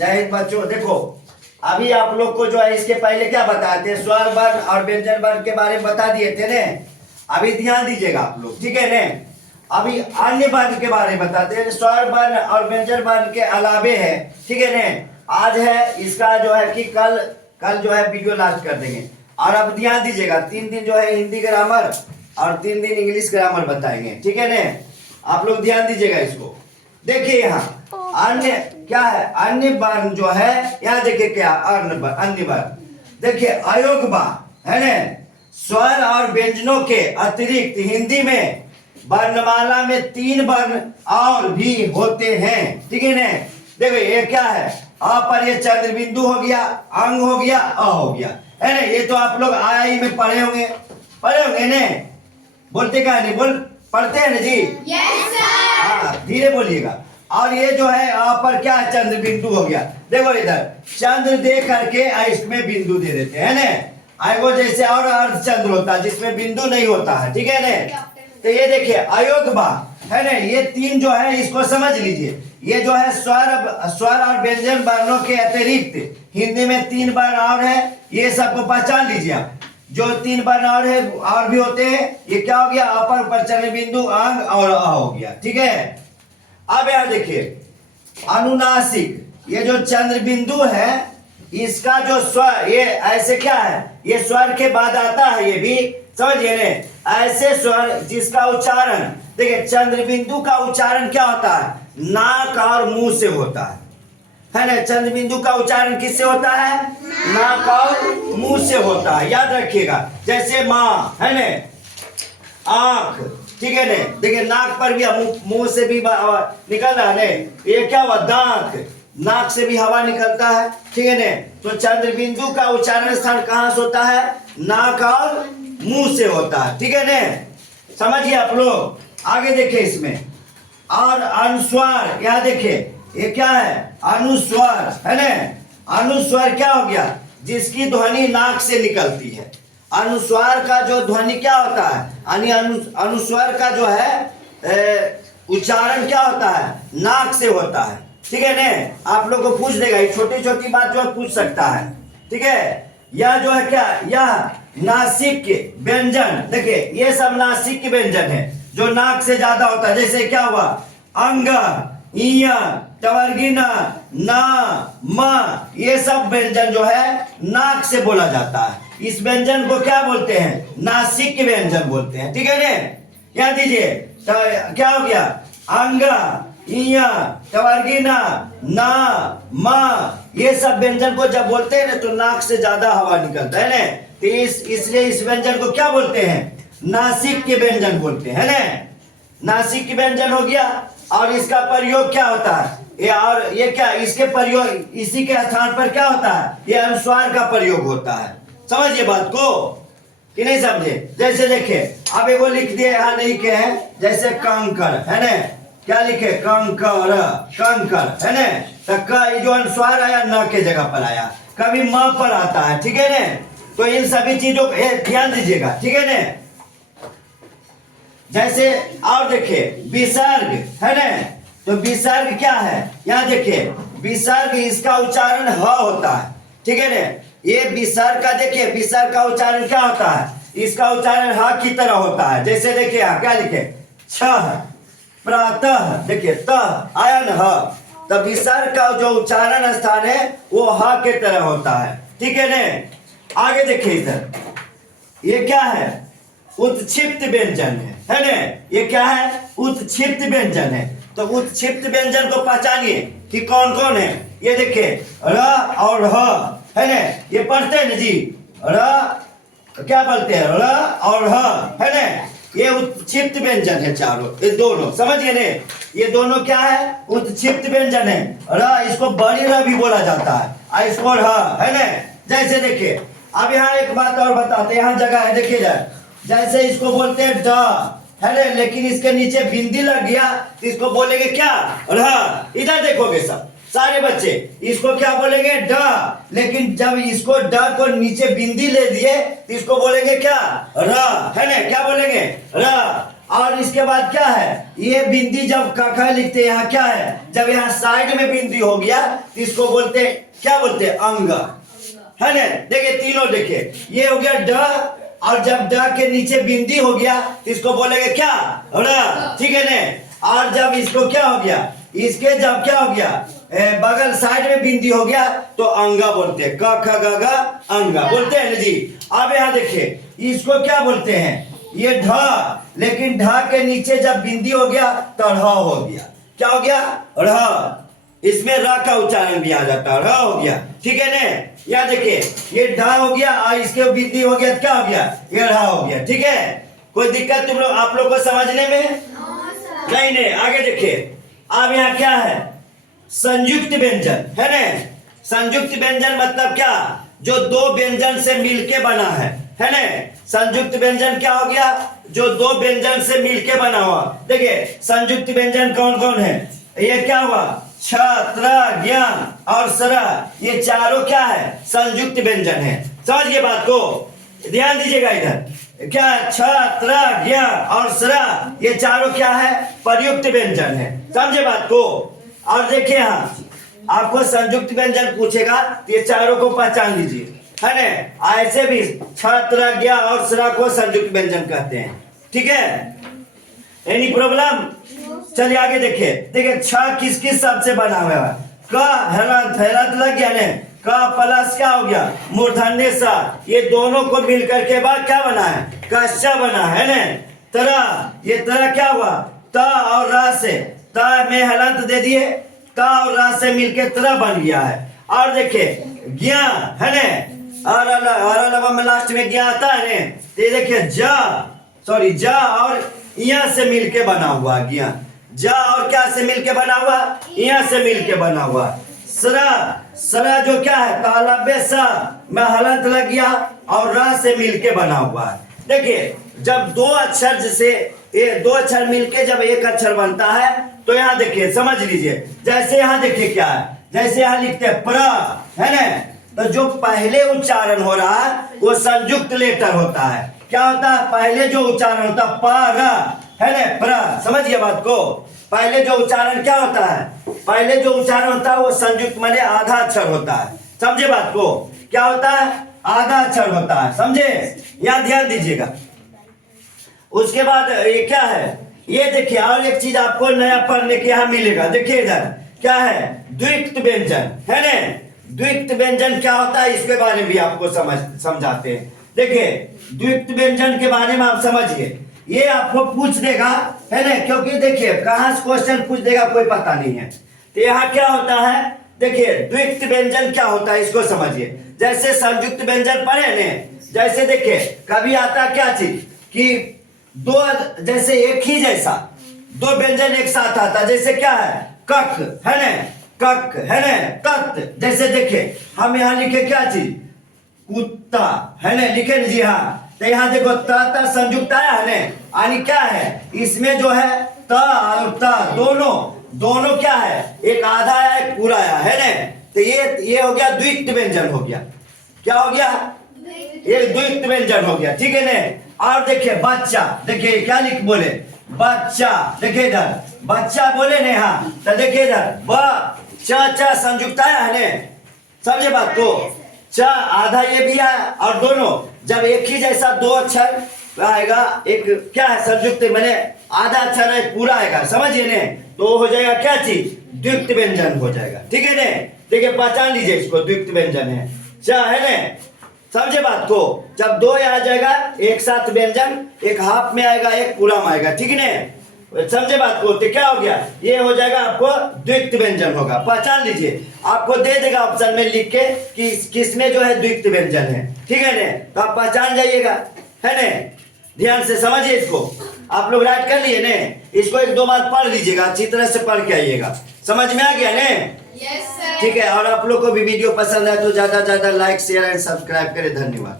जय हिंद बच्चों। देखो अभी आप लोग को जो है इसके पहले क्या बताए थे, स्वर वर्ण और व्यंजन वर्ण के बारे में बता दिए थे ने। अभी ध्यान दीजिएगा आप लोग, ठीक है ने। अभी अन्य वर्ण के बारे में बताते हैं, स्वर वर्ण और व्यंजन वर्ण के अलावे है, ठीक है ने। आज है इसका जो है कि कल जो है वीडियो लास्ट कर देंगे। और अब ध्यान दीजिएगा, 3 दिन जो है हिंदी ग्रामर और 3 दिन इंग्लिश ग्रामर बताएंगे, ठीक है ने। आप लोग ध्यान दीजिएगा इसको। देखिए यहाँ अन्य क्या है, अन्य वर्ण जो है, यहाँ देखिए क्या अन्य वर्ण। देखिए अयोग्य है ने, स्वर और व्यंजनों के अतिरिक्त हिंदी में वर्णमाला में 3 वर्ण और भी होते हैं, ठीक है ने। देखो ये क्या है, अ पर ये चंद्र बिंदु हो गया, अंग हो गया, अ हो गया, है ना। ये तो आप लोग आई में पढ़े होंगे ने। बोलते क्या नहीं, पढ़ते हैं ना जी। Yes sir. हाँ धीरे बोलिएगा। और ये जो है अ पर क्या है, चंद्र बिंदु हो गया। देखो इधर चंद्र दे करके इसमें बिंदु दे देते हैं ना। वो जैसे और अर्ध चंद्र होता है जिसमें बिंदु नहीं होता है, ठीक है ना। तो ये देखिए अयोग्य है ना, ये 3 जो है इसको समझ लीजिए। ये जो है स्वर और व्यंजन वर्णों के अतिरिक्त हिंदी में 3 वर्ण और है, ये सबको पहचान लीजिए आप। जो 3 वर्ण और है और भी होते हैं, ये क्या हो गया, अपर ऊपर चंद्र बिंदु, अंग और अ हो गया, ठीक है। अब यहां देखिए अनुनासिक, ये जो चंद्र बिंदु है इसका जो स्वर, ये ऐसे क्या है, ये स्वर के बाद आता है, ये भी समझिए ने। ऐसे स्वर जिसका उच्चारण, देखिए चंद्र बिंदु का उच्चारण क्या होता है, नाक और मुंह से होता है ना। चंद्र बिंदु का उच्चारण किससे होता है, नाक और मुंह से होता है, याद रखिएगा। जैसे माँ है ना, आंख, ठीक है ने। देखिए नाक पर भी, मुंह से भी निकल रहा है। ये क्या हुआ, दांत, नाक से भी हवा निकलता है, ठीक है ने। तो चंद्र बिंदु का उच्चारण स्थान कहां से होता है, नाक और मुंह से होता है, ठीक है ने। समझिए आप लोग। आगे देखिए इसमें और अनुस्वार, यहां देखिए ये क्या है, अनुस्वार है ना। अनुस्वार क्या हो गया, जिसकी ध्वनि नाक से निकलती है। अनुस्वार का जो ध्वनि क्या होता है, यानी अनुस्वार का जो है उच्चारण क्या होता है, नाक से होता है, ठीक है ने। आप लोग को पूछ देगा, ये छोटी छोटी बात जो है पूछ सकता है, ठीक है। यह जो है क्या, यह नासिक व्यंजन, देखिए ये सब नासिक व्यंजन है जो नाक से ज्यादा होता है। जैसे क्या हुआ, अंग, इया, टवर्गिना, ना, म, ये सब व्यंजन जो है नाक से बोला जाता है। इस व्यंजन को क्या बोलते हैं, नासिक व्यंजन बोलते हैं, ठीक है ने। क्या दीजिए, तो क्या हो गया, अंग, इया, टवर्गिना, ना, म, ये सब व्यंजन को जब बोलते हैं ना तो नाक से ज्यादा हवा निकलता है ना। तो इसलिए इस व्यंजन को क्या बोलते हैं, नासिक के व्यंजन बोलते हैं ना। नासिक के व्यंजन हो गया। और इसका प्रयोग क्या होता है, ये और ये क्या, इसके प्रयोग, इसी के स्थान पर क्या होता है, ये अनुस्वार का प्रयोग होता है। समझिए बात को कि नहीं समझे। जैसे देखिए अब वो लिख दिए, यहाँ नहीं के हैं, जैसे कंकर है ना, क्या लिखे, कंकर, कंकर है ना। तो जो अनुस्वार आया न के जगह पर आया, कभी म पर आता है, ठीक है ना। तो इन सभी चीजों को ध्यान दीजिएगा, ठीक है ना। जैसे और देखिए विसर्ग है ना, तो विसर्ग क्या है, यहाँ देखिए विसर्ग, इसका उच्चारण ह होता है, ठीक है ना। ये विसर्ग का देखिए, विसर्ग का उच्चारण क्या होता है, इसका उच्चारण ह की तरह होता है। जैसे देखिए यहाँ क्या लिखे, छह, प्रातः, देखिए त आया न ह, तब विसर्ग का जो उच्चारण स्थान है वो ह के तरह होता है, ठीक है ना। आगे देखिए इधर ये क्या है, उत्क्षिप्त व्यंजन है ना। ये क्या है, उत्क्षिप्त व्यंजन है। तो उत्क्षिप्त व्यंजन को पहचानिए कि कौन कौन है। ये देखिए र और ह है ना, ये पढ़ते हैं ना जी, र क्या बोलते हैं, र और ह है ना। ये उत्क्षिप्त व्यंजन है चारों, ये दोनों समझिए ने। ये दोनों क्या है, उत्क्षिप्त व्यंजन है। र इसको बड़ी र भी बोला जाता है, इसको र है ना। जैसे देखिए अब यहाँ एक बात और बताते हैं, यहाँ जगह है देखिए जाए, जैसे इसको बोलते हैं ड है ना, लेकिन इसके नीचे बिंदी लग गया तो इसको बोलेंगे क्या, र। इधर देखोगे सब सारे बच्चे, इसको क्या बोलेंगे, ड, लेकिन जब इसको ड को नीचे बिंदी ले दिए तो इसको बोलेंगे क्या, र, है ना। क्या बोलेंगे, र। और इसके बाद क्या है, ये बिंदी जब क लिखते हैं यहाँ क्या है, जब यहाँ साइड में बिंदी हो गया तो इसको बोलते हैं, क्या बोलते हैं, अंग, है ना। देखिए तीनों, देखिए ये हो गया ड, और जब ड के नीचे बिंदी हो गया तो इसको बोलेंगे क्या, र, ठीक है ना। और जब इसको क्या हो गया, इसके जब क्या हो गया, बगल साइड में बिंदी हो गया तो अंगा बोलते हैं, क ख ग घ अंगा बोलते हैं ना जी। अब यहाँ देखिए इसको क्या बोलते हैं, ये ढ, लेकिन ढ के नीचे जब बिंदी हो गया तो ढ़ हो गया, क्या हो गया, ढ़। इसमें र का उच्चारण भी आ जाता है, र हो गया, ठीक है ना। या देखिए ये ढ हो गया और इसके बिंदी हो गया, क्या हो गया, ये ढ़ हो गया, ठीक है। कोई दिक्कत तुम लोग, आप लोग को समझने में नहीं। आगे देखिए, अब यहाँ क्या है, संयुक्त व्यंजन, है ना। संयुक्त व्यंजन मतलब क्या, जो दो व्यंजन से मिलके बना है ना। संयुक्त व्यंजन क्या हो गया, जो दो व्यंजन से मिलके बना हुआ। देखिए संयुक्त व्यंजन कौन कौन है, ये क्या हुआ, छ, त्र, ज्ञ और सर, ये चारों क्या है, संयुक्त व्यंजन है। समझिए बात को, ध्यान दीजिएगा इधर, क्या छ, त्र, ज्ञ और सर, ये चारों क्या है, प्रयुक्त व्यंजन है। समझे बात को। और देखिए यहाँ आपको संयुक्त व्यंजन पूछेगा तो ये चारों को पहचान लीजिए, है ना। ऐसे भी छ, त्र, ज्ञ और सर को संयुक्त व्यंजन कहते हैं, ठीक है। Any problem. चलिए आगे देखिए, देखिए छ किस किस शब्द से बना हुआ है, क हैरत लग गया ने, क प्लस क्या हो गया, मूर्धन्य सा, ये दोनों को मिलकर के बाद क्या बना है, कश्चा बना है ना। तरह, ये तरह क्या हुआ, त और रा से, त में हलंत दे दिए, त और रा से मिलके तरह बन गया है। और देखिए ज्ञा, है ना, और में लास्ट में ज्ञा आता है ना, तो देखिए ज और यहाँ से मिलके बना हुआ, ज्ञा, जा और क्या से मिलके बना हुआ, यहाँ से मिलके बना हुआ। सरा जो क्या है, तालबे सा में हलंत लग गया और रा से मिलके बना हुआ है। देखिए जब दो अक्षर से, ये दो अक्षर मिलके जब एक अक्षर बनता है तो यहाँ देखिए समझ लीजिए, जैसे यहाँ देखिए क्या है, जैसे यहाँ लिखते हैं प्र, है ना, तो जो पहले उच्चारण हो रहा है वो संयुक्त लेटर होता है। क्या होता है, पहले जो उच्चारण होता है पर, है ना, प्र, समझिए बात को। पहले जो उच्चारण क्या होता है, पहले जो उच्चारण होता है वो संयुक्त माने आधा अक्षर होता है। समझे बात को, क्या होता है, आधा अक्षर होता है, समझे। यहाँ ध्यान दीजिएगा। उसके बाद ये क्या है, ये देखिए और एक चीज आपको नया पढ़ने के यहाँ मिलेगा। देखिए इधर क्या है, द्वित्व व्यंजन, है ना। द्वित्व व्यंजन क्या होता है इसके बारे में भी आपको समझाते हैं। देखिए द्वित्व व्यंजन के बारे में आप समझिए, ये आपको पूछ देगा, है ना, क्योंकि देखिए कहाँ से क्वेश्चन पूछ देगा कोई पता नहीं है। तो यहाँ क्या होता है, देखिए द्वित्व व्यंजन क्या होता है इसको समझिए। जैसे संयुक्त व्यंजन पढ़े ने, जैसे देखिए कभी आता क्या चीज कि दो, जैसे एक ही जैसा दो व्यंजन एक साथ आता, जैसे क्या है, कक, है ना, कक, है ना, तत्। जैसे देखिए हम यहाँ लिखे क्या चीज, कुत्ता, है ना, लिखे ना जी। हाँ, तो यहाँ देखो त संयुक्त आया है ना, यानी क्या है, इसमें जो है त और त दोनों क्या है, एक आधा आया एक पूरा आया, है ना। तो ये हो गया द्वित्व व्यंजन हो गया। क्या हो गया, ये द्वित्व व्यंजन हो गया, ठीक है ना। और देखिए बच्चा, देखिए क्या लिख बोले, बच्चा, देखिए इधर बच्चा बोले ने। हाँ, तो देखिए इधर ब च संयुक्त आया है ना, समझे बात को। च आधा ये भी है, और दोनों जब एक ही जैसा दो अक्षर आएगा, एक क्या है संयुक्त माने आधा अक्षर है पूरा आएगा, समझिए ने, तो हो जाएगा क्या चीज, द्वित्व व्यंजन हो जाएगा, ठीक है ने। देखिए पहचान लीजिए इसको, द्वित्व व्यंजन है च, है ने, समझे बात को। जब दो आ जाएगा एक साथ व्यंजन, एक हाफ में आएगा एक पूरा में आएगा, ठीक है, समझे बात को। तो क्या हो गया, ये हो जाएगा आपको द्वित्व व्यंजन होगा, पहचान लीजिए। आपको दे देगा ऑप्शन में लिख के कि किसमें जो है द्वित्व व्यंजन है, ठीक है ने, तो आप पहचान जाइएगा, है ने। ध्यान से समझिए इसको, आप लोग राइट कर लिए ने, इसको एक दो बार पढ़ लीजिएगा, अच्छी तरह से पढ़ के आइएगा, समझ में आ गया ने। Yes sir. ठीक है, और आप लोग को भी वीडियो पसंद है तो ज्यादा लाइक शेयर एंड सब्सक्राइब करें। धन्यवाद।